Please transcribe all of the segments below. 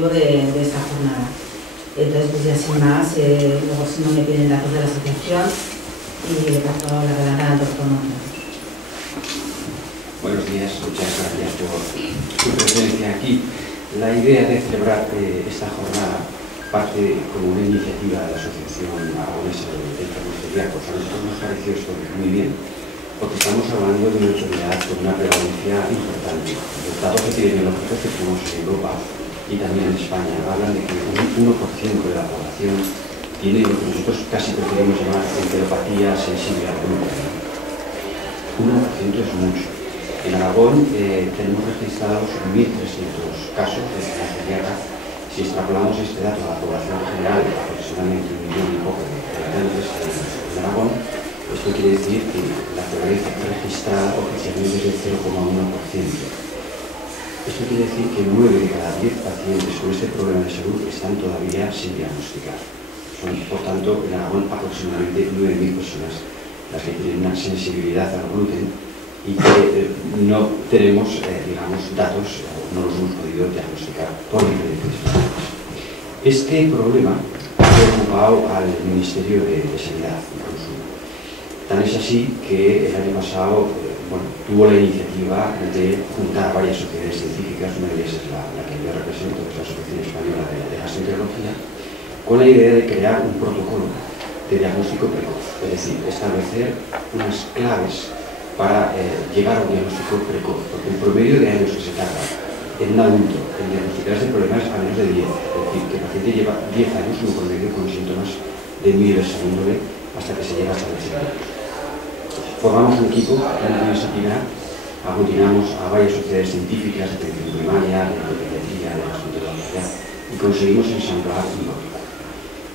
motivo de esta jornada. Entonces, pues ya sin más, luego si no me piden datos de la asociación y le paso la palabra al doctor Montes. Buenos días, muchas gracias por su presencia aquí. La idea de celebrar esta jornada parte como una iniciativa de la Asociación Aragonesa de Enfermos Celíacos. A nosotros nos pareció esto muy bien, porque estamos hablando de una enfermedad con una prevalencia importante. Los datos epidemiológicos que tenemos en Europa y también en España hablan de que un 1% de la población tiene lo que nosotros casi preferimos llamar enteropatía sensible al gluten. 1% es mucho. En Aragón tenemos registrados 1.300 casos de enfermedad celíaca. Si extrapolamos este dato a la población general, aproximadamente 1 millón y poco de habitantes en Aragón, esto quiere decir que la prevalencia registrada oficialmente es del 0,1%. Esto quiere decir que 9 de cada 10 pacientes con este problema de salud están todavía sin diagnosticar. Son, por tanto, en Aragón aproximadamente 9.000 personas las que tienen una sensibilidad al gluten y que no tenemos, digamos, datos, no los hemos podido diagnosticar por diferentes razones. Este problema ha preocupado al Ministerio de Sanidad y Consumo. Tan es así que el año pasado tuvo la iniciativa de juntar varias sociedades científicas, una de ellas es la que yo represento, que es la Asociación Española de Gastroenterología, con la idea de crear un protocolo de diagnóstico precoz, es decir, establecer unas claves para llegar a un diagnóstico precoz, porque el promedio de años que se tarda en un adulto en diagnosticar este problema es a menos de 10, es decir, que el paciente lleva 10 años en un promedio con síntomas de muy diversa índole hasta que se llega a establecer el diagnóstico. Formamos un equipo multidisciplinar, aglutinamos a varias sociedades científicas de atención primaria, de pediatría, de gastroenterología y conseguimos ensamblar un protocolo.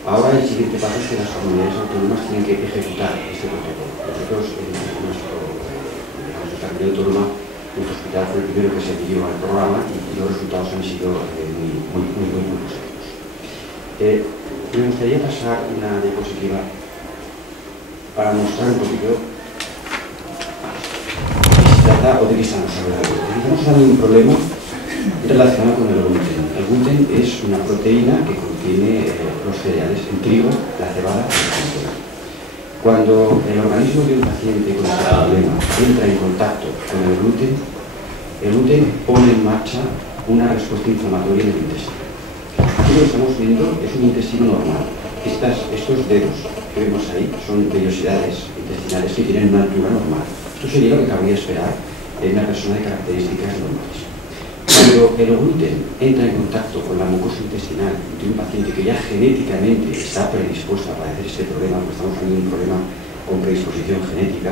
Ahora el siguiente paso es que las comunidades autónomas tienen que ejecutar este protocolo. Nosotros, en nuestra comunidad autónoma, nuestro hospital fue el primero que se adhirió al programa y los resultados han sido muy positivos. Me gustaría pasar una diapositiva para mostrar un poquito o de qué estamos hablando. Estamos hablando de un problema relacionado con el gluten. El gluten es una proteína que contiene los cereales, el trigo, la cebada y la centeno. Cuando el organismo de un paciente con este problema entra en contacto con el gluten pone en marcha una respuesta inflamatoria en el intestino. Aquí lo que estamos viendo es un intestino normal. Estos dedos que vemos ahí son vellosidades intestinales que tienen una altura normal. Esto sería lo que cabría esperar en una persona de características normales. Cuando el gluten entra en contacto con la mucosa intestinal de un paciente que ya genéticamente está predispuesto a padecer este problema, porque estamos hablando de un problema con predisposición genética,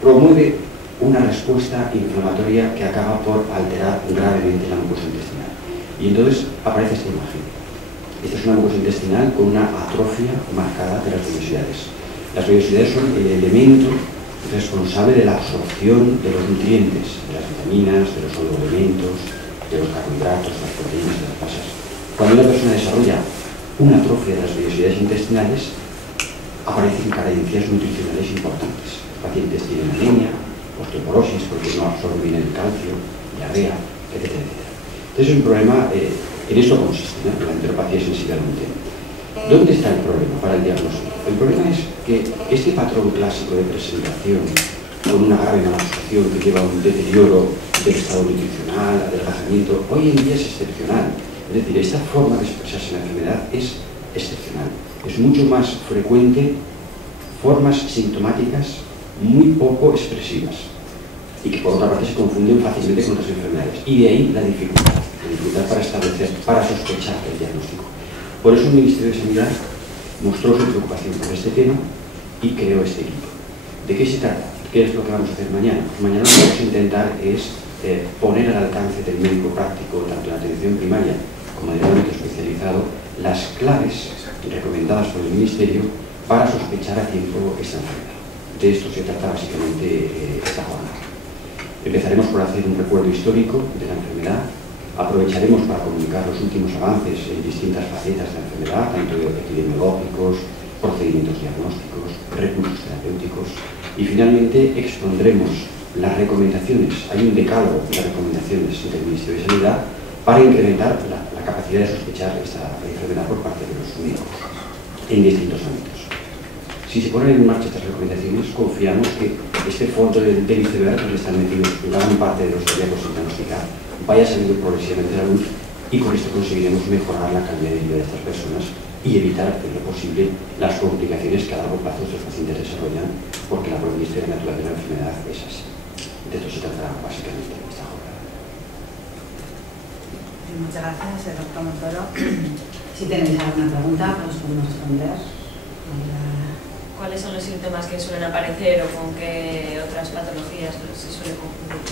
promueve una respuesta inflamatoria que acaba por alterar gravemente la mucosa intestinal. Y entonces aparece esta imagen. Esta es una mucosa intestinal con una atrofia marcada de las vellosidades. Las vellosidades son el elemento responsable de la absorción de los nutrientes, de las vitaminas, de los oligoelementos, de los carbohidratos, de las proteínas, de las grasas. Cuando una persona desarrolla una atrofia de las vellosidades intestinales, aparecen carencias nutricionales importantes. Los pacientes tienen anemia, osteoporosis porque no absorben bien el calcio, diarrea, etc. Entonces es un problema, en eso consiste, ¿no? La enteropatía sensible al gluten. ¿Dónde está el problema para el diagnóstico? El problema es que este patrón clásico de presentación con una grave malabsorción que lleva a un deterioro del estado nutricional, adelgazamiento, hoy en día es excepcional. Es decir, esta forma de expresarse en la enfermedad es excepcional. Es mucho más frecuente formas sintomáticas muy poco expresivas y que por otra parte se confunden fácilmente con otras enfermedades. Y de ahí la dificultad para establecer, para sospechar el diagnóstico. Por eso el Ministerio de Sanidad mostró su preocupación por este tema y creó este equipo. ¿De qué se trata? ¿Qué es lo que vamos a hacer mañana? Pues mañana lo que vamos a intentar es poner al alcance del médico práctico, tanto en atención primaria como en el ámbito especializado, las claves recomendadas por el Ministerio para sospechar a tiempo esta enfermedad. De esto se trata básicamente esta jornada. Empezaremos por hacer un recuerdo histórico de la enfermedad. Aprovecharemos para comunicar los últimos avances en distintas facetas de la enfermedad, tanto epidemiológicos, procedimientos diagnósticos, recursos terapéuticos, y finalmente expondremos las recomendaciones. Hay un decálogo de recomendaciones del Ministerio de Sanidad para incrementar la capacidad de sospechar esta enfermedad por parte de los médicos en distintos ámbitos. Si se ponen en marcha estas recomendaciones, confiamos que este fondo del iceberg donde están metidos gran parte de los celíacos sin diagnosticar vaya saliendo progresivamente a la luz, y con esto conseguiremos mejorar la calidad de vida de estas personas y evitar, en lo posible, las complicaciones que a largo plazo estos pacientes desarrollan, porque la propia historia natural de la enfermedad es así. De esto se tratará básicamente esta jornada. Muchas gracias, doctor Montoro. Si tenéis alguna pregunta, pues podemos responder. ¿Cuáles son los síntomas que suelen aparecer o con qué otras patologías se suele confundir?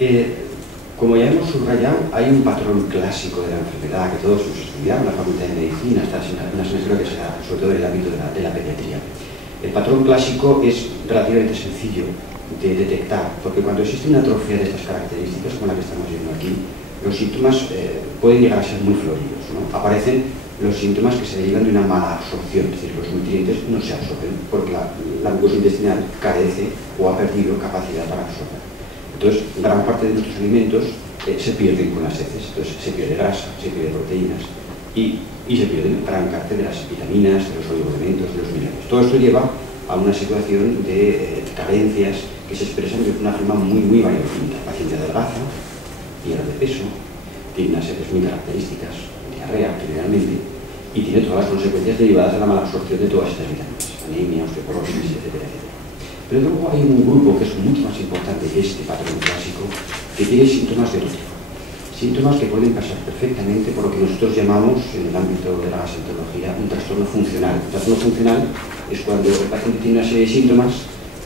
Bien. Como ya hemos subrayado, hay un patrón clásico de la enfermedad que todos hemos estudiado en la Facultad de Medicina, está en una asignatura que se da sobre todo en el ámbito de la pediatría. El patrón clásico es relativamente sencillo de detectar, porque cuando existe una atrofia de estas características, como la que estamos viendo aquí, los síntomas pueden llegar a ser muy floridos, ¿no? Aparecen los síntomas que se derivan de una mala absorción, es decir, los nutrientes no se absorben porque la mucosa intestinal carece o ha perdido capacidad para absorber. Entonces, gran parte de nuestros alimentos se pierden con las heces. Entonces, se pierde grasa, se pierde proteínas y se pierden gran parte de las vitaminas, de los oligoelementos, de los minerales. Todo esto lleva a una situación de carencias que se expresan de una forma muy variopinta. El paciente adelgaza, pierde de peso, tiene unas heces muy características, diarrea generalmente, y tiene todas las consecuencias derivadas de la mala absorción de todas estas vitaminas, anemia, osteoporosis, etcétera. Pero luego hay un grupo que es mucho más importante que este patrón clásico, que tiene síntomas de otro tipo. Síntomas que pueden pasar perfectamente por lo que nosotros llamamos, en el ámbito de la gastroenterología, un trastorno funcional. Un trastorno funcional es cuando el paciente tiene una serie de síntomas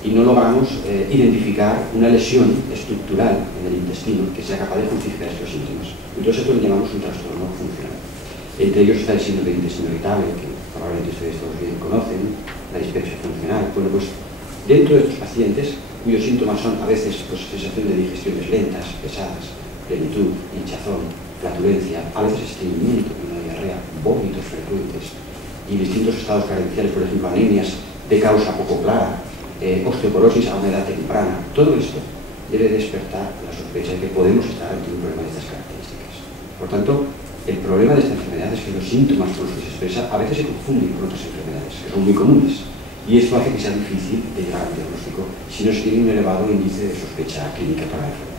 y no logramos identificar una lesión estructural en el intestino que sea capaz de justificar estos síntomas. Entonces esto lo llamamos un trastorno funcional. Entre ellos está el síndrome de intestino irritable, que probablemente ustedes todos bien conocen, la dispepsia funcional. Bueno, pues dentro de estos pacientes, cuyos síntomas son a veces sensación de digestiones lentas, pesadas, plenitud, hinchazón, flatulencia, a veces estreñimiento, una diarrea, vómitos frecuentes y distintos estados carenciales, por ejemplo, anemias de causa poco clara, osteoporosis a una edad temprana, todo esto debe despertar la sospecha de que podemos estar ante un problema de estas características. Por tanto, el problema de esta enfermedad es que los síntomas con los que se expresa a veces se confunden con otras enfermedades, que son muy comunes. Y esto hace que sea difícil de llegar al diagnóstico si no se tiene un elevado índice de sospecha clínica para la enfermedad.